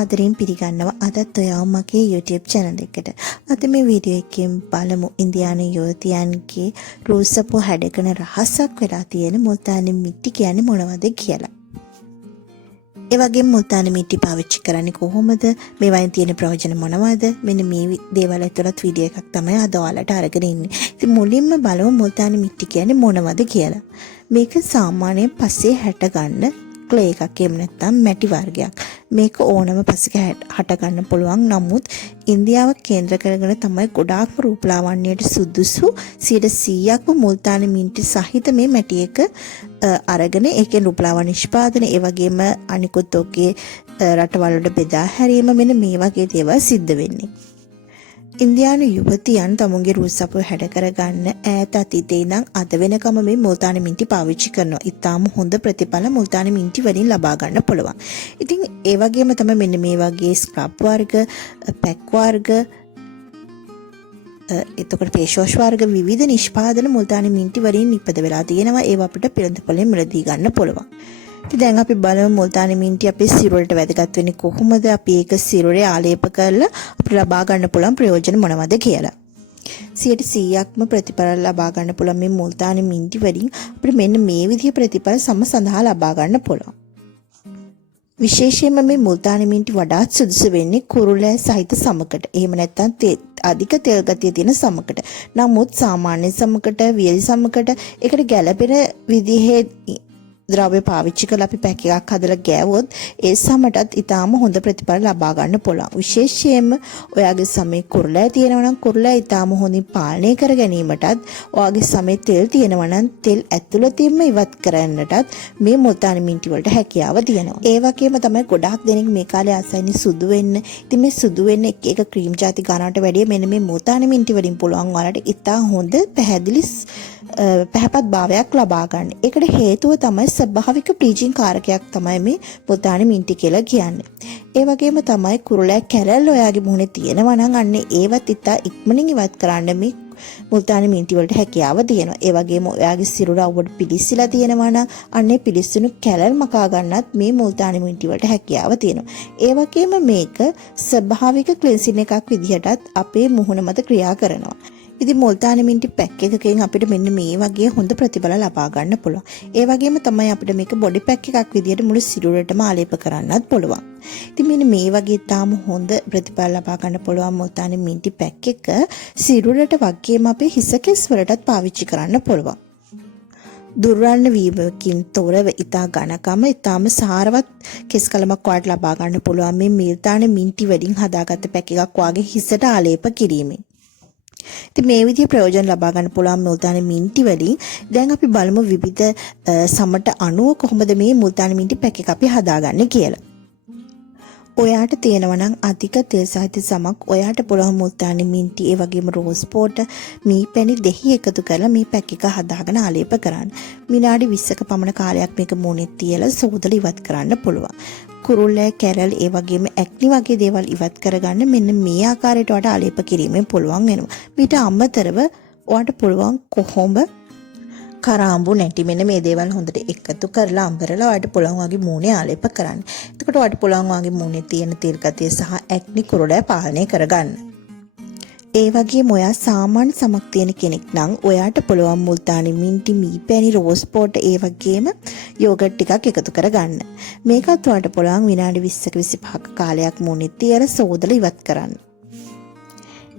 ආදරයෙන් පිළිගන්නවා අදත් ඔයාව මගේ YouTube channel එකට. අද මේ වීඩියෝ එකෙන් බලමු ඉන්දියානු යුවතියන්ගේ රූසපු හැඩකන රහසක් වෙලා තියෙන මුල්තානි මිටි කියන්නේ මොනවද කියලා. ඒ වගේම මුල්තානි මිටි පාවිච්චි කරන්නේ කොහොමද? මේවායින් තියෙන ප්‍රයෝජන මොනවද? මෙන්න මේ දේවල් ඇතුළත් වීඩියෝ එකක් තමයි අද ඔයාලට අරගෙන ඉන්නේ. ඉතින් මුලින්ම බලමු මුල්තානි මිටි කියන්නේ මොනවද කියලා. මේක සාමාන්‍යයෙන් පස්සේ හැට ගන්න ක්ලේ එකක් එහෙම නැත්නම් මැටි වර්ගයක්. මේක ඕනම පසෙක හට ගන්න පුළුවන්. නමුත් ඉන්දියාව කේන්ද්‍ර කරගෙන තමයි ගොඩාක්ම රූපලාවන්‍යයට සුදුසු 100%ක්ම මුල්තානි මිටි සහිත මේ මැටි එක අරගෙන ඒකෙන් රූපලාවන්‍ය නිෂ්පාදනය ඒ වගේම අනිකුත් ඔගේ රටවල් වලට බෙදා හැරීම මෙන්න මේ වගේ දේවල් සිද්ධ වෙන්නේ. ඉන්දියානු යුවතියන් තමුන්ගේ රූසපු හැඩ කරගන්න ඈත අතීතේ ඉඳන් අද වෙනකම මේ මුල්තානි මිටි පාවිච්චි කරනවා. ඊටාම හොඳ ප්‍රතිඵල මුල්තානි මිටි වලින් ලබා ගන්න පුළුවන්. ඉතින් ඒ වගේම තමයි මෙන්න මේ වගේ ස්ක්‍රබ් වර්ග, පැක් වර්ග, එතකොට ෆේස් වොෂ් වර්ග විවිධ නිෂ්පාදන මුල්තානි මිටි වලින් නිපද වෙලා තියෙනවා. ඒව අපිට පිළිඳපොලෙන් මිලදී ගන්න පුළුවන්. ඉතින් දැන් අපි බලමු මුල්තානි මිටි අපේ සිරුරට වැදගත් වෙන්නේ කොහොමද? අපි ඒක සිරුරේ ආලේප කරලා අපිට ලබා ගන්න පුළුවන් ප්‍රයෝජන මොනවද කියලා. 100%ක්ම ප්‍රතිඵල ලබා ගන්න පුළුවන් මේ මුල්තානි මිටි වලින් අපිට මෙන්න මේ විදිහේ ප්‍රතිඵල සඳහා ලබා ගන්න පුළුවන්. විශේෂයෙන්ම මේ මුල්තානි මිටි වඩාත් සුදුසු වෙන්නේ කුරුලෑ සහිත සමකට. එහෙම නැත්නම් අධික තෙල් ගතිය තියෙන සමකට. නමුත් සාමාන්‍ය සමකට, වියලි සමකට ඒකට ගැළපෙන විදිහේ ද්‍රව්‍ය පාවිච්චි කරලා අපි පැක් එකක් හදලා ගෑවොත් ඒ සමටත් ඊටාම හොඳ ප්‍රතිඵල ලබා ගන්න පුළුවන්. විශේෂයෙන්ම ඔයාගේ සමේ කුරුලෑ තියෙනවා නම් කුරුලෑ ඊටාම හොඳින් පාලනය කර ගැනීමටත් ඔයාගේ සමේ තෙල් තියෙනවා නම් තෙල් ඇතුළතින්ම ඉවත් කරන්නටත් මේ මුල්තානි මිටි වලට හැකියාව තියෙනවා. ඒ වගේම තමයි ගොඩාක් දෙනෙක් මේ කාලේ ආසයිනි සුදු වෙන්න. ඉතින් මේ සුදු වෙන්න එක ක්‍රීම් ಜಾති ගන්නට වැඩිය මෙන්න මේ මුල්තානි මිටි වලින් පුළුවන් ඔයාලට ඊටා හොඳ පැහැදිලි පැහැපත් භාවයක් ලබා ගන්න. ඒකට හේතුව තමයි ස්වභාවික ප්ලීචින් කාරකයක් තමයි මේ මුල්තානි මිටි කියලා කියන්නේ. ඒ වගේම තමයි කුරුලෑ කැරැල්ල ඔයාගේ මුහුණේ තියෙනවා නම් අන්න ඒවත් ඉතා ඉක්මනින් ඉවත් කරන්න මේ මුල්තානි මිටි වලට හැකියාව තියෙනවා. ඒ වගේම ඔයාගේ සිරුර අවුවට පිලිස්සලා තියෙනවා නම් අන්නේ පිලිස්සුණු කැරැල් මකා ගන්නත් මේ මුල්තානි මිටි වලට හැකියාව තියෙනවා. ඒ වගේම මේක ස්වභාවික ක්ලෙන්සින් එකක් විදිහටත් අපේ මුහුණ මත ක්‍රියා කරනවා. ඉතින් මුල්තානි මිටි පැක් එකකින් අපිට මෙන්න මේ වගේ හොඳ ප්‍රතිඵල ලබා ගන්න පුළුවන්. ඒ වගේම තමයි අපිට මේක බොඩි පැක් එකක් විදියට මුළු සිරුරටම ආලේප කරන්නත් පුළුවන්. ඉතින් මෙන්න මේ වගේ තාම හොඳ ප්‍රතිඵල ලබා ගන්න පුළුවන් මුල්තානි මිටි පැක් එක සිරුරට වගේම අපේ හිස කෙස් වලටත් පාවිච්චි කරන්න පුළුවන්. දුර්වර්ණ වීමකින් තොරව ඉතා ඝනකම ඉතාම සාරවත් කෙස් කලමක් වාට ලබා ගන්න පුළුවන් මේ මුල්තානි මිටි වලින් හදාගත්ත පැක් එකක් වාගේ හිසට ආලේප කිරීමෙන්. ඉතින් මේ විදිහේ ප්‍රයෝජන ලබා ගන්න පුළුවන් මුල්තානි මිටි වලින් දැන් අපි බලමු විවිධ සමට අණුව කොහොමද මේ මුල්තානි මිටි පැක් එක අපි හදාගන්නේ කියලා. ඔයාට තියෙනවා නම් අධික තෙල් සහිත සමක් ඔයාට පුළුවන් මුල්තානි මිටි ඒ වගේම රෝස් පොට මී පැණි දෙහි එකතු කරලා මේ පැක් එක හදාගෙන ආලේප කරන්න. විනාඩි 20ක පමණ කාලයක් මේක මුණේ තියලා සෝදලා ඉවත් කරන්න පුළුවන්. කුරුල්ලෑ කැරල් ඒ වගේම ඇක්නි වගේ දේවල් ඉවත් කරගන්න මෙන්න මේ ආකාරයට ඔයාට ආලේප කිරීමෙන් පුළුවන් වෙනවා. ඊට අමතරව ඔයාට පුළුවන් කොහොඹ කරාඹු නැටි මෙන්න මේ දේවල් හොඳට එකතු කරලා අඹරලා ඔයාට පුළුවන් වගේ මූණේ ආලේප කරන්න. එතකොට ඔයාට පුළුවන් වගේ මූණේ තියෙන තෙල් ගතිය සහ ඇක්නි කුරුල්ලෑ පාලනය කරගන්න. ඒ වගේම ඔයා සාමාන්‍ය සමක් තියෙන කෙනෙක් නම් ඔයාට පුළුවන් මුල්තානි මිටි මී පැණි රෝස් පොට ඒ වගේම යෝගට් ටිකක් එකතු කරගන්න. මේකත් ඔයාට පුළුවන් විනාඩි 20ක 25ක කාලයක් මුණේ තියලා සෝදලා ඉවත් කරන්න.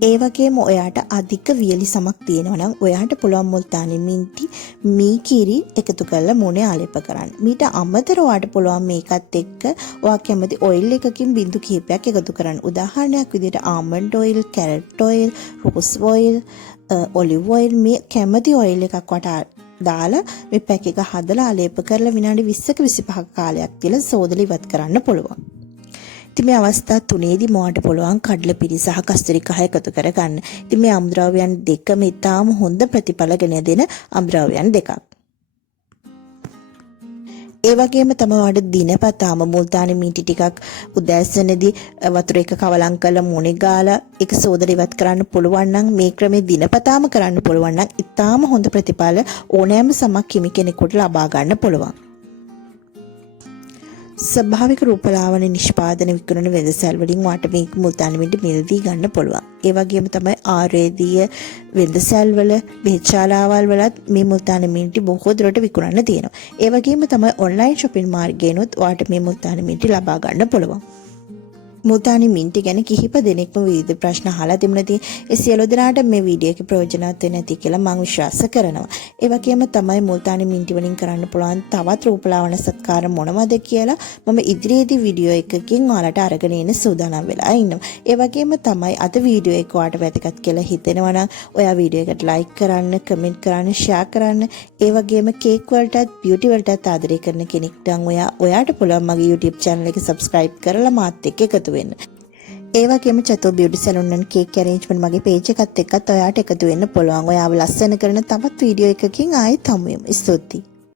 ඒ වගේම ඔයාට අධික වියලි සමක් තියෙනවා නම් ඔයාට පුළුවන් මුල්තානි මිටි මී කිරි එකතු කරලා මුණේ ආලේප කරන්න. මීට අමතරව ඔයාට පුළුවන් මේකත් එක්ක ඔයා කැමති ඔයිල් එකකින් බිඳු කිහිපයක් එකතු කරන්න. උදාහරණයක් විදිහට almond oil, carrot oil, rose oil, olive oil මේ කැමති ඔයිල් එකක් වට දාලා මේ පැක් එක හදලා ආලේප කරලා විනාඩි 20ක 25ක කාලයක් තියලා සෝදලා ඉවත් කරන්න පුළුවන්. ඉතින් මේ අවස්ථා තුනේදී මොකට පුළුවන් කඩල පිරි සහ කස්තුරි කහ එකතු කරගන්න. ඉතින් මේ අමුද්‍රව්‍යයන් දෙකම ඉතාම හොඳ ප්‍රතිඵල ගෙන දෙන අමුද්‍රව්‍යයන් දෙකක්. ඒ වගේම තමයි ඔයාලට දිනපතාම මුල්තානි මිටි ටිකක් උදෑසනේදී වතුර එක කවලම් කරලා මුණේ ගාලා ඒක සෝදලා ඉවත් කරන්න පුළුවන් නම් මේ ක්‍රමේ දිනපතාම කරන්න පුළුවන් නම් ඉතාම හොඳ ප්‍රතිඵල ඕනෑම සමක් කිමි කෙනෙකුට ලබා ගන්න පුළුවන්. ස්වභාවික රූපලාවන්‍ය නිෂ්පාදන විකුණන වෙළඳසැල් වලින් ඔයාට මේ මුල්තානි මිටි මිලදී ගන්න පුළුවන්. ඒ වගේම තමයි ආයුර්වේදීය වෙළඳසැල් වල බෙහෙත්ශාලාවල් වලත් මේ මුල්තානි මිටි බොහෝ දුරට විකුණන්න තියෙනවා. ඒ වගේම තමයි ඔන්ලයින් shopping මාර්ගයෙන්ුත් ඔයාට මේ මුල්තානි මිටි ලබා ගන්න පුළුවන්. මුල්තානි මිටි ගැන කිහිප දෙනෙක්ම විවිධ ප්‍රශ්න අහලා තිබුණා. ඒ සියලු දෙනාට මේ වීඩියෝ එකේ ප්‍රයෝජනවත් වෙන්න ඇති කියලා මම විශ්වාස කරනවා. ඒ වගේම තමයි මුල්තානි මිටි වලින් කරන්න පුළුවන් තවත් රූපලාවන්‍ය සත්කාර මොනවද කියලා මම ඉදිරියේදී වීඩියෝ එකකින් ඔයාලට අරගෙන එන්න සූදානම් වෙලා ඉන්නවා. ඒ වගේම තමයි අද වීඩියෝ එක ඔයාලට වැදගත් කියලා හිතෙනවා නම් ඔයා වීඩියෝ එකට ලයික් කරන්න, කමෙන්ට් කරන්න, ෂෙයා කරන්න. ඒ වගේම කේක් වලටත් බියුටි වලටත් ආදරය කරන කෙනෙක් නම් ඔයාට පුළුවන් මගේ YouTube channel එක subscribe කරලා මාත් එක්ක එකතු වෙන්න. ඒ වගේම චතෝ beauty salon and cake arrangement මගේ page එකත් එක්කත් ඔයාට එකතු වෙන්න පුළුවන්. ඔයාව ලස්සන කරන තවත් වීඩියෝ එකකින් ආයෙත් හමු වෙමු. ස්තුතියි.